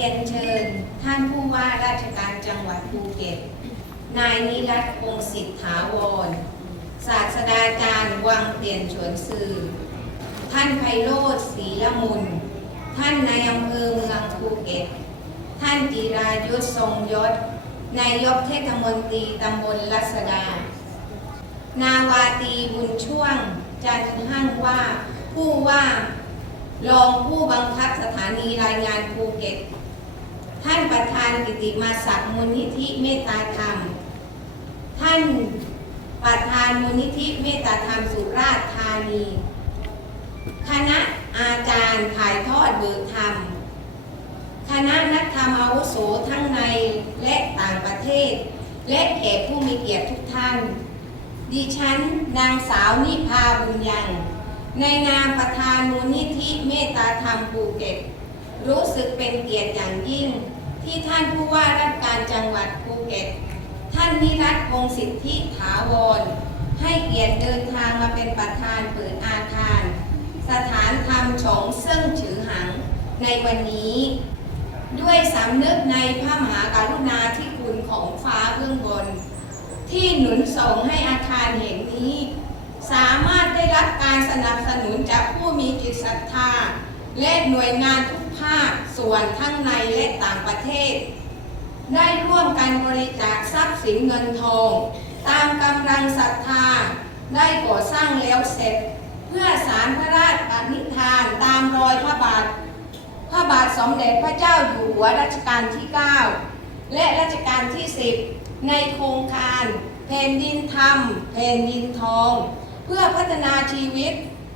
รียนเชิญ ท่านผู้ว่าราชการจังหวัดภูเก็ต นายนิรัตน์คงสิทธาวร ศาสตราจารย์วังเปลี่ยนฉวนซือท่านไพโรธศรีละมุน ท่านนายอำเภอเมืองภูเก็ต ท่านจิรายุทธทรงยศ นายกเทศมนตรีตำบลลัสดา นาวาตีบุญช่วง จันทร์หั่งว่าผู้ว่ารองผู้บังคับสถานีรายงานภูเก็ต ท่านประธานกิติมาศักดิ์มูลนิธิเมตตาธรรม ท่านประธานมูลนิธิเมตตาธรรมสุราษฎร์ธานี คณะอาจารย์ถ่ายทอดเบิกธรรม คณะนักธรรมอาวุโสทั้งในและต่างประเทศ และแขกผู้มีเกียรติทุกท่าน ดิฉันนางสาวนิพาบุญยัง ในนามประธานมูลนิธิเมตตาธรรมภูเก็ต รู้สึกเป็นเกียรติอย่างยิ่ง ที่ท่านผู้ว่าราชการจังหวัดภูเก็ต ท่านนิรัตน์คงสิทธิถาวร ให้เกียรติเดินทางมาเป็นประธานเปิดอาคาร สถานธรรมฉงเซิ่งฉือหังในวันนี้ ด้วยสำนึกในพระมหากรุณาธิคุณของฟ้าเบื้องบน ที่หนุนส่งให้อาคารแห่งนี้ สามารถได้รับการสนับสนุนจากผู้มีจิตศรัทธา และหน่วยงานทุก ภาคส่วนทั้งในและต่างประเทศ ได้ร่วมกันบริจาคทรัพย์สินเงินทอง ตามกำลังศรัทธา ได้ก่อสร้างแล้วเสร็จ เพื่อสารพระราชปณิธานตามรอยพระบาท พระบาทสมเด็จพระเจ้าอยู่หัวรัชกาลที่ 9 และรัชกาลที่ 10 ในโครงการแผ่นดินธรรมแผ่นดินทอง เพื่อพัฒนาชีวิต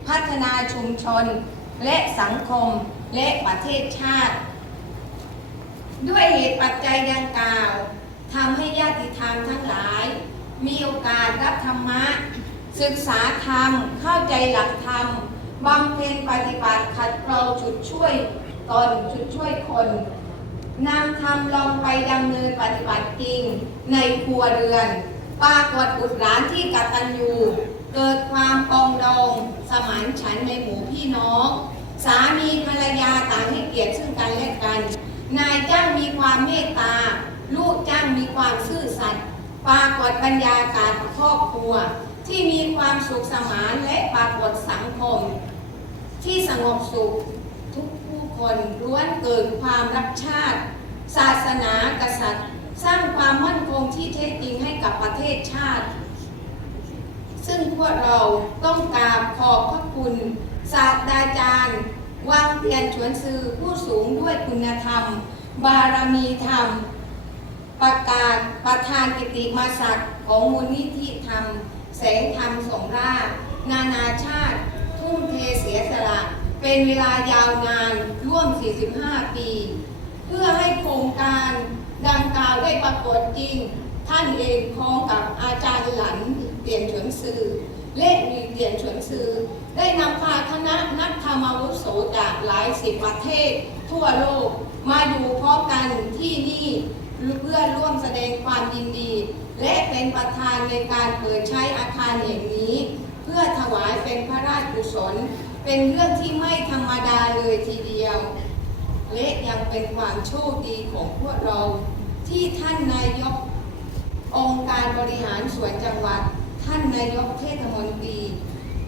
พัฒนาชุมชน และสังคม และประเทศชาติ ด้วยเหตุปัจจัยดังกล่าวทำให้ญาติธรรมทั้งหลาย มีโอกาสรับธรรมะ ศึกษาธรรม เข้าใจหลักธรรมบำเพ็ญปฏิบัติขัดเกลาจุดช่วยตนจุดช่วยคนนำธรรมลองไปดำเนินปฏิบัติจริงในครัวเรือนปรากฏบุตรหลานที่กตัญญูเกิดความปองดองสมานฉันในหมู่พี่น้อง สามีภรรยาต่างให้เกียรติซึ่งกันและกัน นายจ้างมีความเมตตา ลูกจ้างมีความซื่อสัตย์ปรากฏบรรยากาศครอบครัว ที่มีความสุขสมานและปรากฏสังคม ที่สงบสุขทุกผู้คนล้วนเกิดความรักชาติ ศาสนากษัตริย์ สร้างความมั่นคงที่แท้จริงให้กับประเทศชาติ ซึ่งพวกเราต้องกราบขอบพระคุณศาสตราจารย์ วางเตียนชวนซือผู้สูงด้วยคุณธรรม บารมีธรรม ประกาศประธานกิติมาศักดิ์ของมูลนิธิธรรม แสงธรรมสงรานานาชาติ ทุ่มเทเสียสละ เป็นเวลายาวนานร่วม 45 ปี เพื่อให้โครงการดังกล่าวได้ปรากฏจริง ท่านเองพร้อมกับอาจารย์หลันเปลี่ยนเฉินซือ และมีเปลี่ยนฉินซือ ได้นำพาคณะนักธรรมวุโสจากหลายสิบประเทศ ทั่วโลกมาอยู่พร้อมกันที่นี่เพื่อร่วมแสดงความยินดี และเป็นประธานในการเปิดใช้อาคารแห่งนี้ เพื่อถวายเป็นพระราชกุศล เป็นเรื่องที่ไม่ธรรมดาเลยทีเดียว และยังเป็นความโชคดีของพวกเราที่ท่านนายกองค์การบริหารส่วนจังหวัด ท่านนายกเทศมนตรี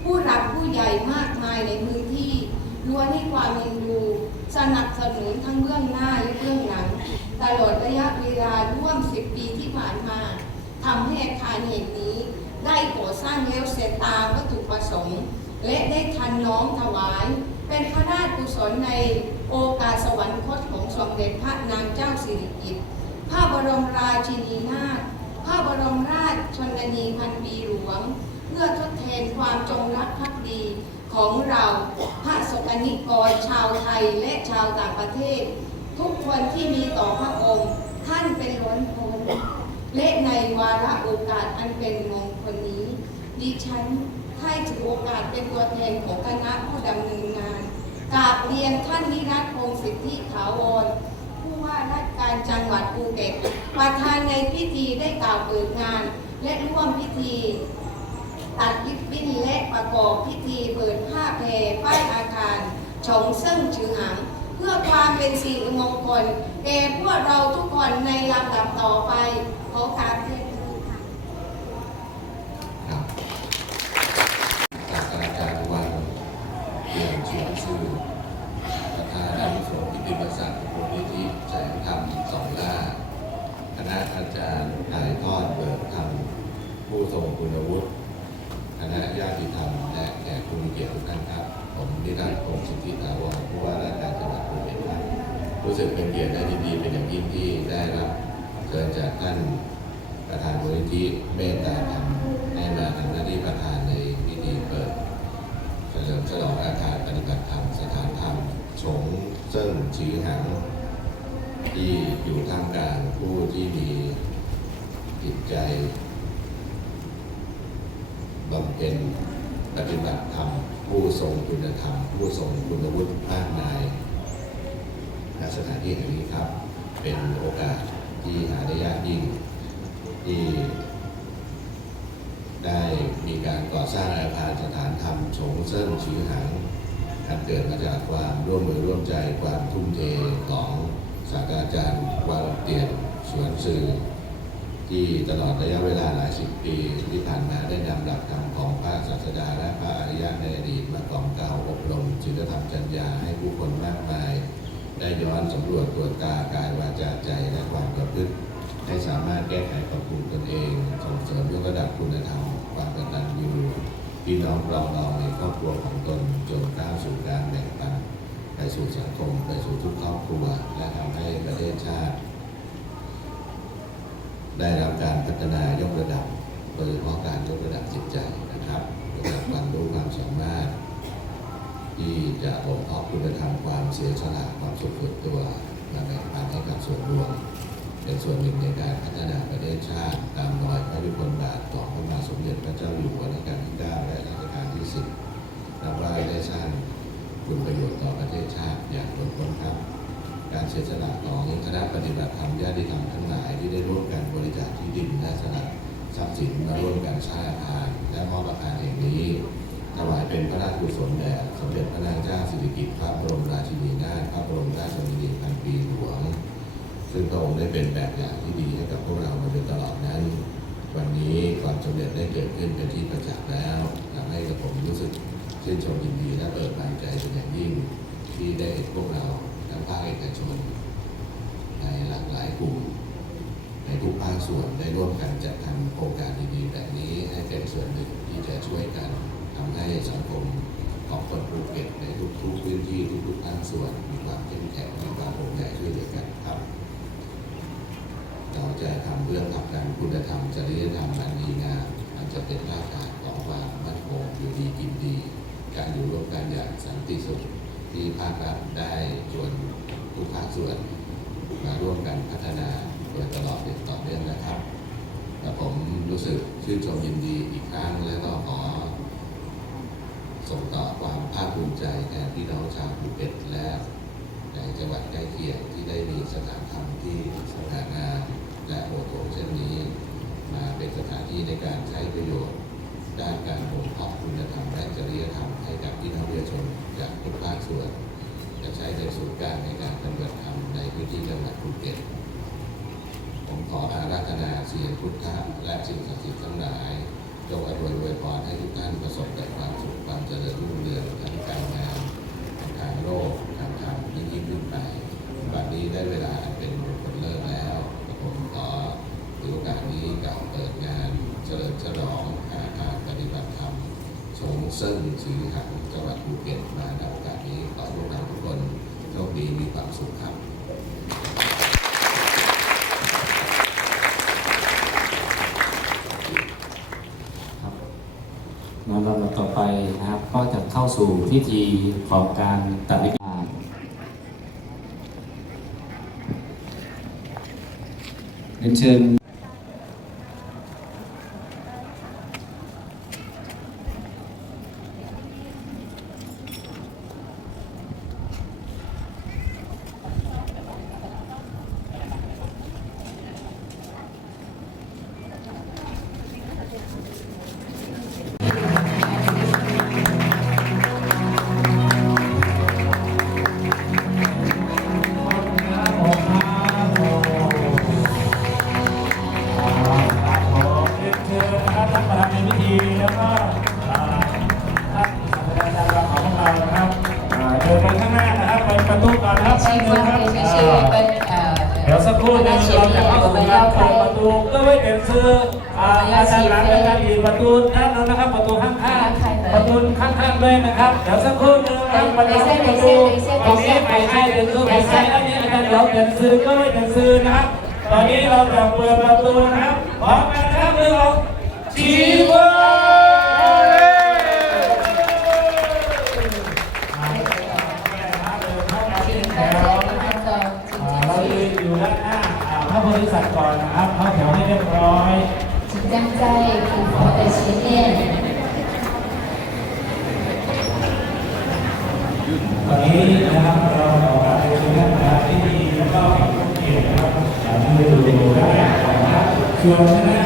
ผู้รับผู้ใหญ่มากมายในพื้นที่ล้วนให้ความยินดูสนับสนุนทั้งเบื้องหน้าและเบื้องหลัง ตลอดระยะเวลาร่วม 10 ปีที่ผ่านมาทำให้อาคารแห่งนี้ ได้ก่อสร้างแล้วเสร็จตามวัตถุประสงค์และได้ทันน้อมถวาย เป็นพระราชกุศลในโอกาสสวรรคตของสมเด็จพระนางเจ้าสิริกิติ์พระบรมราชินีนาถ พระบรมราชชนนีพันปีหลวง เพื่อทดแทนความจงรักภักดีของเราพระสกนิกรชาวไทยและชาวต่างประเทศ ทุกคนที่มีต่อพระองค์ท่านเป็นล้นพ้นและในวาระโอกาสอันเป็นมงคลนี้ ดิฉันให้ถือโอกาสเป็นตัวแทนของคณะผู้ดำเนินงานกราบเรียนท่านนิรัตน์พงศ์สิทธิถาวร ว่าราชการจังหวัดภูเก็ตประธานในพิธีได้กล่าวเปิดงาน และร่วมพิธีตัดลิบบิ้นและประกอบพิธีเปิดผ้าแพรป้ายอาคารชงเซิ่งชือหางเพื่อความเป็นสิริมงคลแก่พวกเราทุกคนในลำดับต่อไปขอการเทศน์ค่ะรับศาราจารย์วันเปี่ยมเฉียงชื่อ ประธานอาวุโสกิติมศักดิ์มูลนิธิแสงธรรมสองล่า คณะอาจารย์ถ่ายทอดเบิกธรรม ผู้ทรงคุณวุฒิคณะญาติธรรมและแขกผู้มีเกียรติทุกท่านครับ ผมนิรันดร์พงสิทธิถาวรผู้ว่าราชการจังหวัดภูเก็ตครับรู้สึกเป็นเกียรติและยินดีเป็นอย่างยิ่งที่ได้รับเชิญจากท่านประธานมูลนิธิเมตตาธรรมให้มาทำหน้าที่ประธานในพิธีเปิดเฉลิมฉลองอาคารปฏิบัติธรรมสถานธรรม สงฆ์เซิ่งชีหัง ที่อยู่ท่ามกลางผู้ที่มีจิตใจบำเพ็ญปฏิบัติธรรม ผู้ทรงคุณธรรม ผู้ทรงคุณวุฒิมากมายณสถานที่แห่งนี้ครับ เป็นโอกาสที่หาได้ยากยิ่งที่ได้มีการก่อสร้างอาคารสถานธรรมสงฆ์เซิ่งชื่อหัง อันเกิดมาจากความร่วมมือร่วมใจความทุ่มเทของศาสตราจารย์วารเตียนสวนสื่อ ที่ตลอดระยะเวลาหลายสิบปี ที่ผ่านมาได้นำหลักธรรมของพระศาสดาและพระอริยะในอดีตมากล่อมกล่าวอบรมศีลธรรมจัญญาให้ผู้คนมากมาย ได้ย้อนสำรวจตรวจตากายวาจาใจและความประพฤติให้สามารถแก้ไขปรับปรุงตนเองส่งเสริมยกระดับคุณธรรมความกตัญญูพี่น้องเราเราใน อบครัวของตนจนก้าวสู่การแบ่งปันไปสู่สังคมไปสู่ทุกครอบครัว และทำให้ประเทศชาติ ได้รับการพัฒนายกระดับโดยเฉพาะการยกระดับจิตใจนะครับระดับความรู้ความสามารถ ที่จะบ่มเพาะคุณธรรมความเสียสละความสุขส่วนตัวมาแบ่งปันให้กับส่วนรวมเป็นส่วนหนึ่งในการพัฒนาประเทศชาติ ตามรอยพระยุคลบาทของพระบาทสมเด็จพระเจ้าอยู่หัวรัชกาลที่ 9 และรัชกาลที่ 10 นับว่าได้สร้างคุณประโยชน์ต่อประเทศชาติอย่างล้นพ้นครับ การเสียสละของคณะปฏิบัติธรรมญาติธรรมทั้งหลายที่ได้ร่วมกันบริจาคที่ดินและสละทรัพย์สินมาร่วมกันสร้างอาคารและมอบอาคารแห่งนี้ถวายเป็นพระราชกุศลแด่สมเด็จพระนางเจ้าสิริกิติ์พระบรมราชินีนาถพระบรมราชชนนีพันปีหลวง ซึ่งพระองค์ได้เป็นแบบอย่างที่ดีให้กับพวกเรามาโดยตลอดนั้น วันนี้ความสำเร็จได้เกิดขึ้นเป็นที่ประจักษ์แล้วทำให้กับผมรู้สึก ชื่นชมยินดีและเปิดบานใจเป็นอย่างยิ่งที่ได้เห็นพวกเราทั้งภาคเอกชน ในหลากหลายกลุ่ม ในทุกภาคส่วนได้ร่วมกันจัดทำโครงการดีๆแบบนี้ให้เป็นส่วนหนึ่งที่จะช่วยกันทำให้สังคมของคนภูเก็ตในทุกๆพื้นที่ทุกๆภาคส่วนมีความเข้มแข็งมีความโปร่งใสช่วยเหลือกันครับเราจะทำเรื่องผลักดันคุณธรรมจริยธรรมอันดีงามมันจะเป็นรากฐานของความมั่นคงอยู่ดีกินดี การอยู่ร่วมกันอย่างสันติสุขที่ภาครัฐได้ชวนทุกภาคส่วนมาร่วมกันพัฒนาโดยตลอดอย่างต่อเนื่องนะครับและผมรู้สึกชื่นชมยินดีอีกครั้งและก็ขอ ส่งต่อความภาคภูมิใจแทนพี่น้องชาวภูเก็ตและในจังหวัดใกล้เคียงที่ได้มีสถานธรรมที่สง่างามและโอโถเช่นนี้ มาเป็นสถานที่ในการใช้ประโยชน์ ด้านการบ่มเพาะคุณธรรมและจริยธรรมให้กับพี่น้องประชาชนจากทุกภาคส่วน จะใช้ในศูนย์กลางในการปฏิบัติธรรมในพื้นที่จังหวัดภูเก็ตผมขออาราธนาเสียงพุทธะและสิ่งศักดิ์สิทธิ์ทั้งหลายจงอวยวยพรให้ทุกท่านประสบแต่ความสุขความเจริญรุ่งเรืองทั้งการงานทางโลกทางธรรมยิ่งยิ่งขึ้นไปบัดนี้ได้เวลาเป็นมงคลเลิกแล้วผมขอถือโอกาสนี้กล่าวเปิดงานเฉลิมฉลองอาคารปฏิบัติธรรมสงฆ์ เซิ่งสีหังจังหวัดภูเก็ตมาในโอกาสนี้ขอทุกท่านทุกคนโชคดีมีความสุขครับครับในลำดับต่อไปนะครับ ก็จะเข้าสู่พิธีของการตัดนิกาเรียนเชิญ เดี๋ยวสักครู่นะเราจะเข้าสู่การเปิดประตูก็ไว้เป็นซื้ออาจารย์หลังและการอีประตูด้านนู้นนะครับประตูข้างๆประตูข้างๆด้วยนะครับเดี๋ยวสักครู่นึงครับประตูประตูตรงนี้ไปให้เดินซื้อไปใช้แล้วนี่นะครับเราเป็นซื้อก็ไว้เป็นซื้อนะครับตอนนี้เราจะเปิดประตูนะครับพร้อมกันนะครับเรื่อชีวะ ระบริษัทก่อนนะครับเข้าแถวให้เรียบร้อย 请站在普佛的前面。 ตอนนี้นะครับเราขอการเชิญท่านประธานที่ดีแล้วก็ผู้เกียรตินะครับอ่าที่อยู่ด้านหน้าก่อนนะครับส่วนคณะ